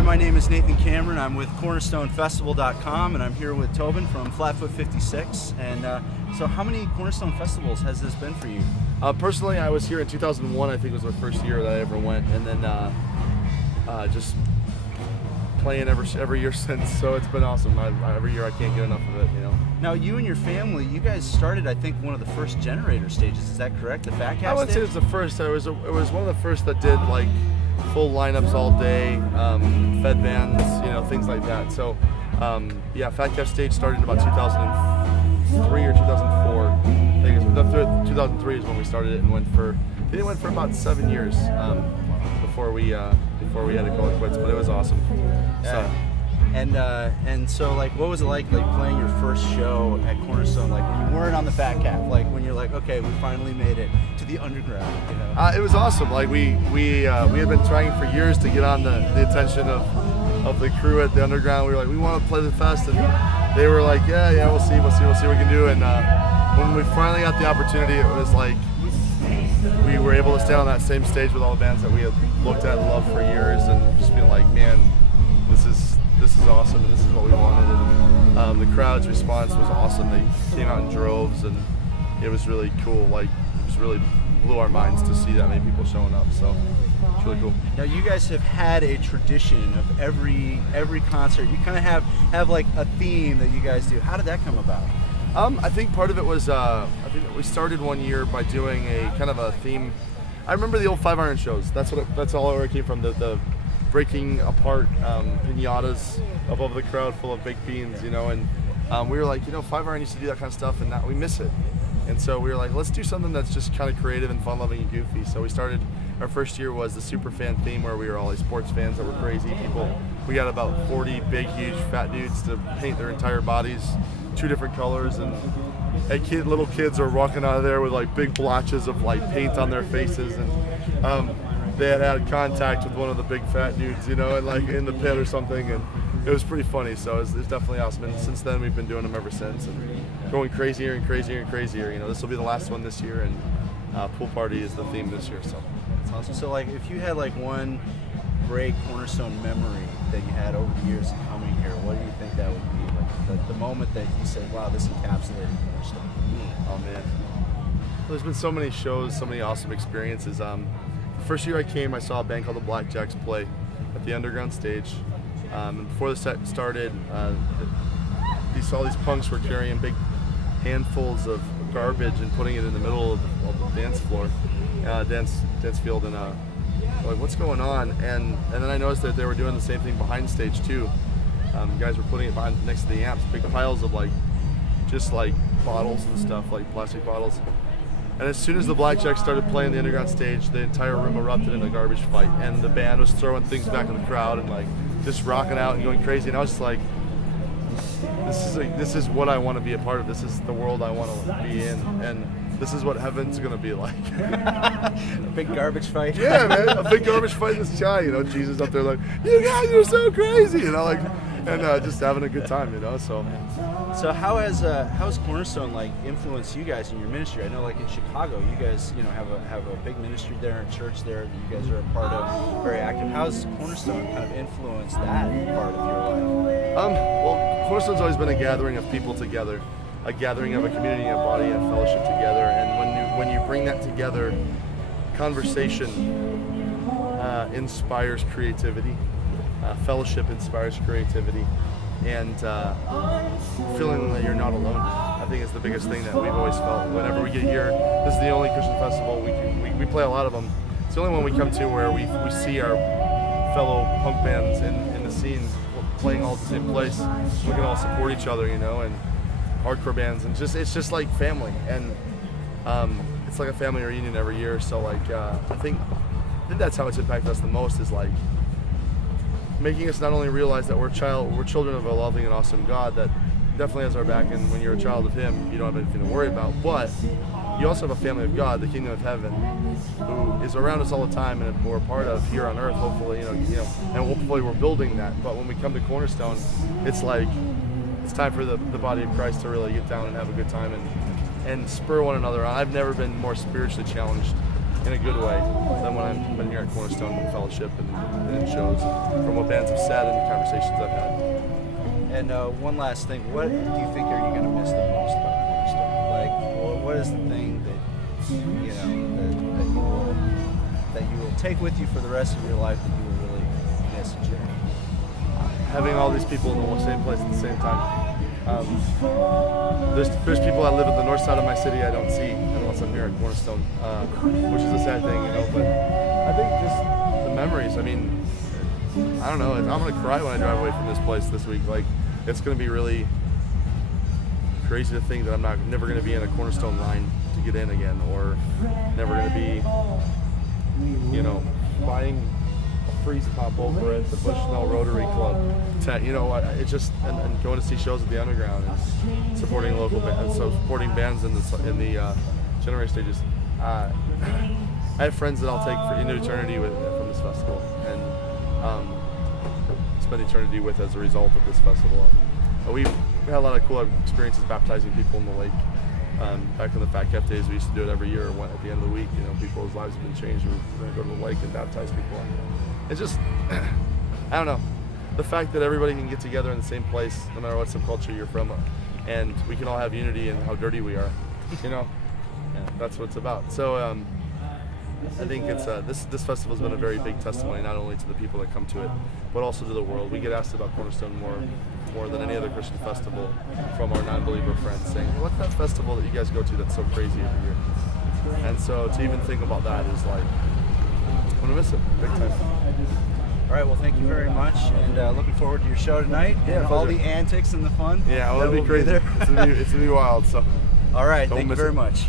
Hi, my name is Nathan Cameron. I'm with CornerstoneFestival.com, and I'm here with Tobin from Flatfoot 56. And so how many Cornerstone festivals has this been for you? Personally, I was here in 2001, I think was my first year that I ever went, and then just playing every year since, so it's been awesome. Every year I can't get enough of it, you know. Now, you and your family, you guys started, I think, one of the first generator stages. Is that correct? The Fat Cat I wouldn't say it was the first. It was one of the first that did like full lineups all day, fed bands, you know, things like that. So, yeah, Fat Cat stage started in about 2003 or 2004. I think it was 2003 is when we started it, and went for about 7 years before we had to call it quits. But it was awesome. Yeah. And so, like, what was it like playing your first show at Cornerstone, like when you weren't on the Fat Cat, like when you're like, okay, we finally made it to the underground, you know? It was awesome. Like we had been trying for years to get on the attention of the crew at the underground. We were like, we want to play the fest, and they were like, yeah, we'll see what we can do. And when we finally got the opportunity, it was like we were able to stay on that same stage with all the bands that we had looked at and loved for years, and just being like, man, this is awesome, and this is what we wanted. And the crowd's response was awesome. They came out in droves, and it was really cool. Like, it just really blew our minds to see that many people showing up. So it's really cool. Now, you guys have had a tradition of every concert. You kind of have like a theme that you guys do. How did that come about? I think part of it was I think we started one year by doing a kind of a theme. I remember the old 5-iron shows. That's all where it came from. The breaking apart piñatas above the crowd full of baked beans, you know, and we were like, you know, 5-iron used to do that kind of stuff, and now we miss it. And so we were like, let's do something that's just kind of creative and fun-loving and goofy. So we started, our first year was the super fan theme, where we were all these sports fans that were crazy people. We got about 40 big, huge, fat dudes to paint their entire bodies 2 different colors, and little kids are walking out of there with like big blotches of like paint on their faces, and they had contact with one of the big fat dudes, you know, and like in the pit or something, and it was pretty funny. So it's definitely awesome, and since then we've been doing them ever since, and going crazier and crazier and crazier. You know, this will be the last one this year, and pool party is the theme this year. So that's awesome. So, like, if you had like one great Cornerstone memory that you had over the years of coming here, what do you think that would be? Like the moment that you said, wow, this encapsulated Cornerstone. Oh man, there's been so many shows, so many awesome experiences. The first year I came, I saw a band called the Blackjacks play at the underground stage. And before the set started, all these punks were carrying big handfuls of garbage and putting it in the middle of the dance floor, dance field, and like, what's going on? And then I noticed that they were doing the same thing behind stage too. Guys were putting it behind next to the amps, big piles of just bottles and stuff, like plastic bottles. And as soon as the Blackjacks started playing the underground stage, the entire room erupted in a garbage fight, and the band was throwing things back in the crowd and like just rocking out and going crazy. And I was just like, this is what I want to be a part of. This is the world I want to be in, and this is what heaven's gonna be like. A big garbage fight. Yeah, man, a big garbage fight in the sky. You know, Jesus up there like, you guys are so crazy, you know, like, and just having a good time, you know. So how has Cornerstone like influenced you guys in your ministry? I know, like in Chicago, you guys, you know, have a big ministry there, and church there that you guys are a part of, very active. How's Cornerstone kind of influenced that part of your life? Well, Cornerstone's always been a gathering of people together, a gathering of a community, a body, and fellowship together. And when you bring that together, conversation inspires creativity. Fellowship inspires creativity, and feeling that you're not alone, I think, is the biggest thing that we've always felt. Whenever we get here, this is the only Christian festival we play a lot of them. It's the only one we come to where we see our fellow punk bands in the scene playing all at the same place. We can all support each other, you know, and hardcore bands, and it's just like family, and it's like a family reunion every year. So like I think that's how it's impacted us the most, is like making us not only realize that we're children of a loving and awesome God that definitely has our back, and when you're a child of Him, you don't have anything to worry about, but you also have a family of God, the kingdom of heaven, who is around us all the time, and we're a part of here on earth, hopefully, you know, and hopefully we're building that. But when we come to Cornerstone, it's like, it's time for the body of Christ to really get down and have a good time and spur one another on. I've never been more spiritually challenged in a good way than when I'm here here at Cornerstone and fellowship and it shows from what bands have said and the conversations I've had. And one last thing, what do you think are you going to miss the most about Cornerstone? Like, what is the thing that that you will take with you for the rest of your life that you will really miss and cherish? Having all these people in the same place at the same time. There's people that live at the north side of my city I don't see unless I'm here at Cornerstone, which is a sad thing, But I think just the memories. I mean, I don't know. I'm gonna cry when I drive away from this place this week. Like, it's gonna be really crazy to think that I'm never gonna be in a Cornerstone line to get in again, or never gonna be, buying a freeze pop over at the Bushnell Rotary Club. It's just and going to see shows at the Underground and supporting local bands, so supporting bands in the January stages. I have friends that I'll take into eternity from this festival, and spend eternity with as a result of this festival. We had a lot of cool experiences baptizing people in the lake. Back in the Fat Calf days, we used to do it every year. At the end of the week, people's lives have been changed. We're going to go to the lake and baptize people. It's just, I don't know, the fact that everybody can get together in the same place, no matter what subculture you're from, and we can all have unity in how dirty we are. That's what it's about. So I think it's this festival has been a very big testimony, not only to the people that come to it, but also to the world. We get asked about Cornerstone more than any other Christian festival from our non-believer friends, saying, "What's that festival that you guys go to that's so crazy every year?" And so to even think about that is like, I'm gonna miss it big time. All right, well, thank you very much, and looking forward to your show tonight and all the antics and the fun. Yeah, well, it'll be crazy. It's gonna be wild. So, all right, thank you very much.